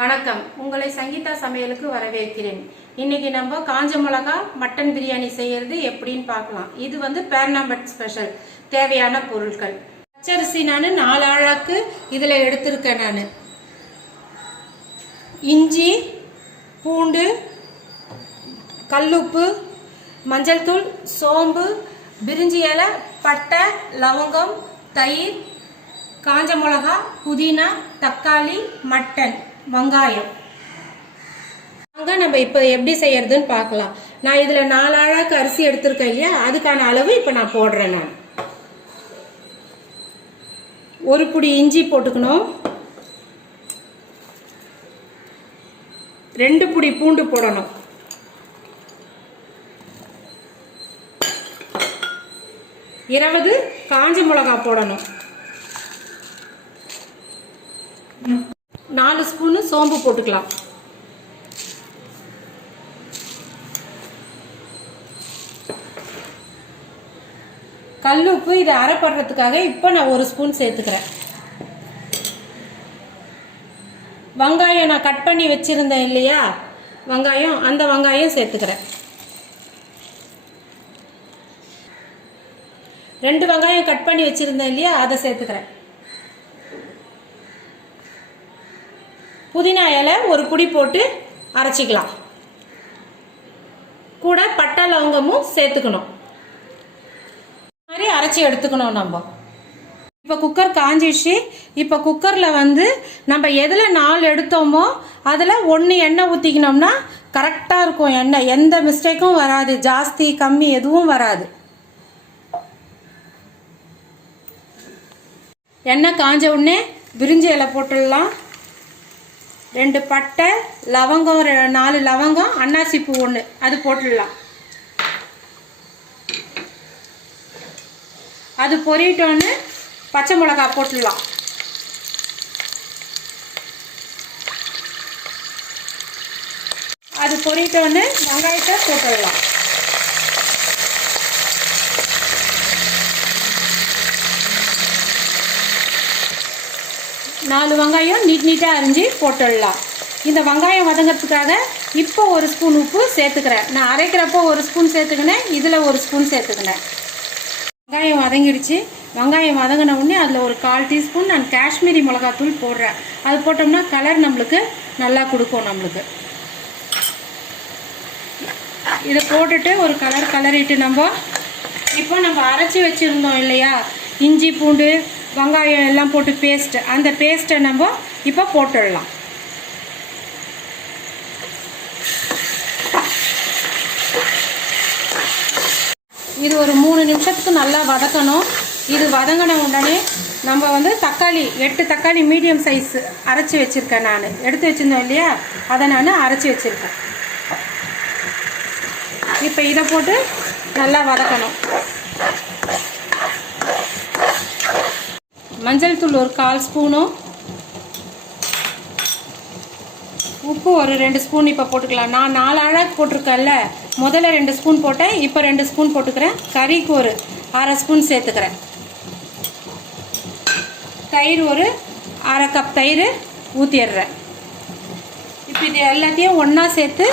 வணக்கம். உங்களை சங்கீதா சமையலுக்கு வரவேற்கிறேன். இன்னைக்கு நம்ம காஞ்ச மிளகா மட்டன் பிரியாணி செய்யறது எப்படின்னு பார்க்கலாம். இது வந்து பேர்னாம்பட் ஸ்பெஷல். தேவையான பொருட்கள். பச்சரிசி நான் நாலு ஆழாக்கு இதில் எடுத்திருக்கேன் நான். இஞ்சி பூண்டு கல்லுப்பு மஞ்சள் தூள் சோம்பு பிரிஞ்சி இலை பட்டை லவங்கம் தயிர் காஞ்ச மிளகா புதினா தக்காளி மட்டன் வெங்காயம். வாங்க நம்ம இப்போ எப்படி செய்யறதுன்னு பார்க்கலாம். நான் இதில் நாலு அழகு அரிசி எடுத்திருக்கேன் இல்லையா? அதுக்கான அளவு இப்போ நான் போடுறேன் நான். ஒரு புடி இஞ்சி போட்டுக்கணும். ரெண்டு புடி பூண்டு போடணும். இருபது காஞ்ச மிளகா போடணும். நாலு ஸ்பூனு சோம்பு போட்டுக்கலாம். கல் உப்பு இதை அரைப்படுறதுக்காக இப்போ நான் ஒரு ஸ்பூன் சேர்த்துக்கிறேன். வெங்காயம் நான் கட் பண்ணி வச்சுருந்தேன் இல்லையா? வெங்காயம் அந்த வெங்காயம் சேர்த்துக்கிறேன். ரெண்டு வெங்காயம் கட் பண்ணி வச்சுருந்தேன் இல்லையா? அதை சேர்த்துக்கிறேன். புதினா இலை ஒரு புடி போட்டு அரைச்சிக்கலாம். கூட பட்டை லவங்கமும் சேர்த்துக்கணும். மாதிரி அரைச்சி எடுத்துக்கணும் நம்ம. இப்போ குக்கர் காஞ்சிச்சு. இப்போ குக்கரில் வந்து நம்ம எதில் நாலு எடுத்தோமோ அதில் ஒன்று எண்ணெய் ஊற்றிக்கணும்னா கரெக்டாக இருக்கும் எண்ணெய். எந்த மிஸ்டேக்கும் வராது. ஜாஸ்தி கம்மி எதுவும் வராது. எண்ணெய் காஞ்ச உடனே பிரிஞ்சி இலை போட்டுடலாம். ரெண்டு பட்டை லவங்கம் ரெ- நாலு லவங்கம் அன்னாசி பூ ஒன்று அது போட்டுடலாம். அது பொறிட்டோன்னு பச்சை மிளகா போட்டுடலாம். அது பொறிட்டோன்னு வெங்காயத்தை போட்டுடலாம். நாலு வெங்காயம் நீட் நீட்டாக அரிஞ்சு போட்டுடலாம். இந்த வெங்காயம் வதங்கிறதுக்காக இப்போ ஒரு ஸ்பூன் உப்பு சேர்த்துக்கிறேன். நான் அரைக்கிறப்போ ஒரு ஸ்பூன் சேர்த்துக்கினேன் இதில் ஒரு ஸ்பூன் சேர்த்துக்கினேன். வெங்காயம் வதங்கிடுச்சு. வெங்காயம் வதங்கின உடனே அதில் ஒரு கால் டீஸ்பூன் நான் காஷ்மீரி மிளகாத்தூள் போடுறேன். அது போட்டோம்னா கலர் நம்மளுக்கு நல்லா கொடுக்கும் நம்மளுக்கு. இதை போட்டுட்டு ஒரு கலர் கலரிட்டு நம்ம இப்போ நம்ம அரைச்சி வச்சுருந்தோம் இல்லையா? இஞ்சி பூண்டு வெங்காயம் எல்லாம் போட்டு பேஸ்ட்டு அந்த பேஸ்ட்டை நம்ம இப்போ போட்டுடலாம். இது ஒரு மூணு நிமிஷத்துக்கு நல்லா வதக்கணும். இது வதங்கின உடனே நம்ம வந்து தக்காளி எட்டு தக்காளி மீடியம் சைஸ் அரைச்சி வச்சுருக்கேன் நான். எடுத்து வச்சுருந்தோம் இல்லையா? அதை நான் அரைச்சி வச்சுருக்கேன். இப்போ இதை போட்டு நல்லா வதக்கணும். மஞ்சள் தூள் ஒரு கால் ஸ்பூனும் உப்பு ஒரு ரெண்டு ஸ்பூன் இப்போ போட்டுக்கலாம். நான் நாலு அழகு போட்டிருக்கேன்ல. முதல்ல ரெண்டு ஸ்பூன் போட்டேன். இப்போ ரெண்டு ஸ்பூன் போட்டுக்கிறேன். கறிக்கு ஒரு அரை ஸ்பூன் சேர்த்துக்கிறேன். தயிர் ஒரு அரை கப் தயிர் ஊற்றிடுறேன் இப்போ இது எல்லாத்தையும் ஒன்றா சேர்த்து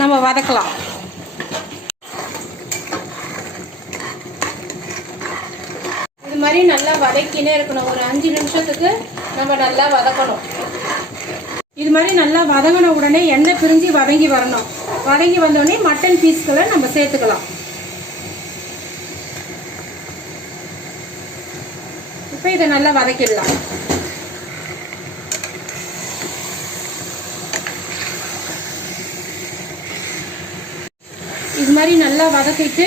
நம்ம வதக்கலாம். மாதிரி நல்லா வதக்கினே இருக்கணும். ஒரு அஞ்சு நிமிஷத்துக்கு நம்ம நல்லா வதக்கணும். இது மாதிரி நல்லா வதங்கின உடனே எண்ணெய் பிரிஞ்சு வதங்கி வரணும். வதங்கி வந்தோடனே மட்டன் பீஸ்களை நம்ம சேர்த்துக்கலாம். இப்போ இதை நல்லா வதக்கிடலாம். இது மாதிரி நல்லா வதக்கிட்டு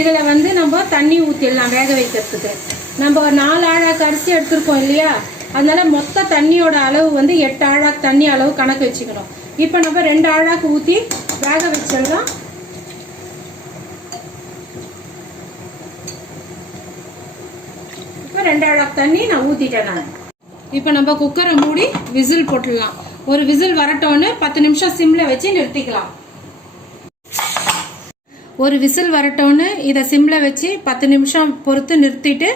இதில் வந்து நம்ம தண்ணி ஊற்றிடலாம் வேக வைக்கிறதுக்கு. நம்ம ஒரு நாலு ஆழாக்கு அரிசி எடுத்திருக்கோம் இல்லையா? அதனால மொத்த தண்ணியோட அளவு வந்து எட்டு ஆழாக்கு தண்ணி அளவு கணக்கு வச்சுக்கணும். இப்போ நம்ம ரெண்டு ஆழாக்கு ஊற்றி வேக வச்சிடலாம். இப்போ ரெண்டு ஆழாக்கு தண்ணி நான் ஊற்றிட்டேன் நான். இப்போ நம்ம குக்கரை மூடி விசில் போட்டுடலாம். ஒரு விசில் வரட்டோன்னு பத்து நிமிஷம் சிம்மில் வச்சு நிறுத்திக்கலாம். ஒரு விசில் வரட்டோன்னு இதை சிம்மில் வச்சு பத்து நிமிஷம் பொறுத்து நிறுத்திட்டு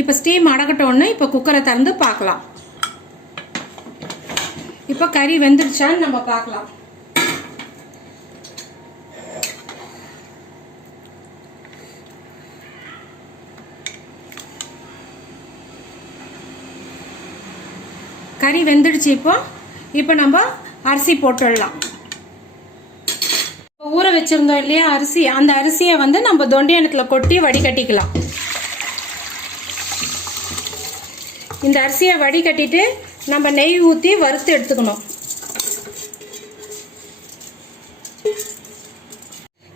இப்போ ஸ்டீம் அடக்கட்டோன்னு இப்போ குக்கரை திறந்து பார்க்கலாம். இப்போ கறி வெந்துருச்சான்னு நம்ம பார்க்கலாம். கறி வெந்துடுச்சு இப்போ. இப்போ நம்ம அரிசி போட்டுடலாம். ஊற வச்சிருந்தோம் இல்லையா அரிசி. அந்த அரிசியை வந்து நம்ம தொண்டியானத்தில் கொட்டி வடிகட்டிக்கலாம். இந்த அரிசியை வடிகட்டிட்டு நம்ம நெய் ஊற்றி வறுத்து எடுத்துக்கணும்.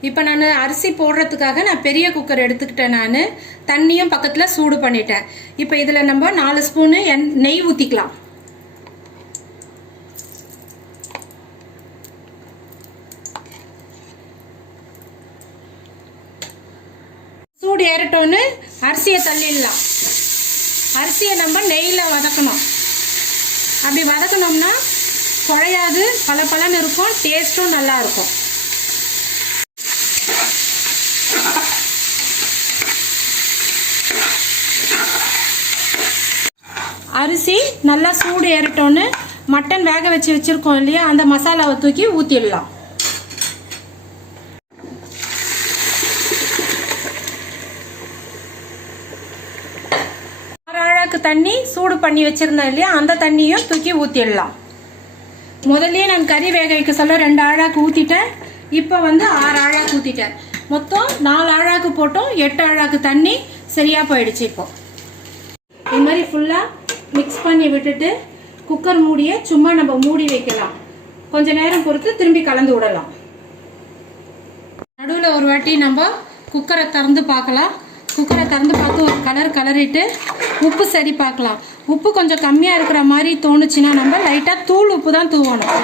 இப்போ நான் அரிசி போடுறதுக்காக நான் பெரிய குக்கர் எடுத்துக்கிட்டேன் நான். தண்ணியும் பக்கத்தில் சூடு பண்ணிட்டேன். இப்போ இதில் நம்ம நாலு ஸ்பூனு எண் நெய் ஊற்றிக்கலாம் சூடு ஏறட்டோன்னு அரிசியை தள்ளிடலாம். அரிசியை நம்ம நெய்யில் வதக்கணும். அப்படி வதக்கணும்னா குழையாது பல பலன்னு இருக்கும் டேஸ்ட்டும் நல்லா இருக்கும். அரிசி நல்லா சூடு ஏறிட்டோன்னு மட்டன் வேக வச்சு வச்சுருக்கோம் இல்லையா அந்த மசாலாவை தூக்கி ஊற்றிடலாம் ஆறு தண்ணி சூடு பண்ணி வச்சிருந்தேன் இல்லையா? அந்த தண்ணியும் தூக்கி ஊற்றிடலாம் முதல்லையே நான் கறி வேக வைக்க சொல்ல ரெண்டு ஆழாக்கு ஊற்றிட்டேன் இப்போ வந்து ஆறு ஆழாக்கு ஊற்றிட்டேன் மொத்தம் நாலு ஆழாக்கு போட்டோம். எட்டு ஆழாக்கு தண்ணி சரியாக போயிடுச்சு இப்போ. இது மாதிரி ஃபுல்லாக மிக்ஸ் பண்ணி விட்டுட்டு குக்கர் மூடியை சும்மா நம்ம மூடி வைக்கலாம். கொஞ்ச நேரம் பொறுத்து திரும்பி கலந்து விடலாம். நடுவில் ஒரு வாட்டி நம்ம குக்கரை திறந்து பார்க்கலாம். குக்கரை திறந்து பார்த்து ஒரு கலர் கலரிட்டு உப்பு சரி பார்க்கலாம். உப்பு கொஞ்சம் கம்மியாக இருக்கிற மாதிரி தோணுச்சுன்னா நம்ம லைட்டாக தூள் உப்பு தான் தூவணும்.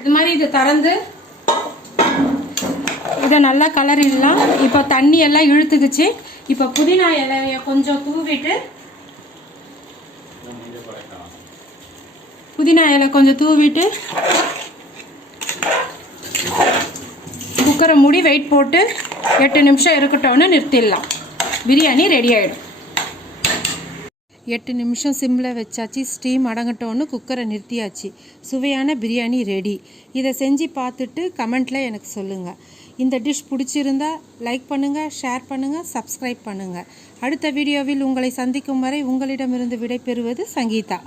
இது மாதிரி இது திறந்து இதை நல்லா கலரிடலாம். இப்போ தண்ணி எல்லாம் இழுத்துக்குச்சு. இப்போ புதினா இலைய கொஞ்சம் தூவிட்டு புதினா இலை கொஞ்சம் தூவிட்டு குக்கரை மூடி வெயிட் போட்டு எட்டு நிமிஷம் இருக்கட்டும்னு நிறுத்திடலாம். பிரியாணி ரெடி ஆகிடும் எட்டு நிமிஷம் சிம்மில் வச்சாச்சு ஸ்டீம் அடங்கட்டோன்னு குக்கரை நிறுத்தியாச்சு. சுவையான பிரியாணி ரெடி இதை செஞ்சு பார்த்துட்டு கமெண்ட்டில் எனக்கு சொல்லுங்கள் இந்த டிஷ் பிடிச்சிருந்தா லைக் பண்ணுங்கள் ஷேர் பண்ணுங்கள் சப்ஸ்கிரைப் பண்ணுங்கள் அடுத்த வீடியோவில் உங்களை சந்திக்கும் வரை உங்களிடமிருந்து விடைபெறுவது சங்கீதா.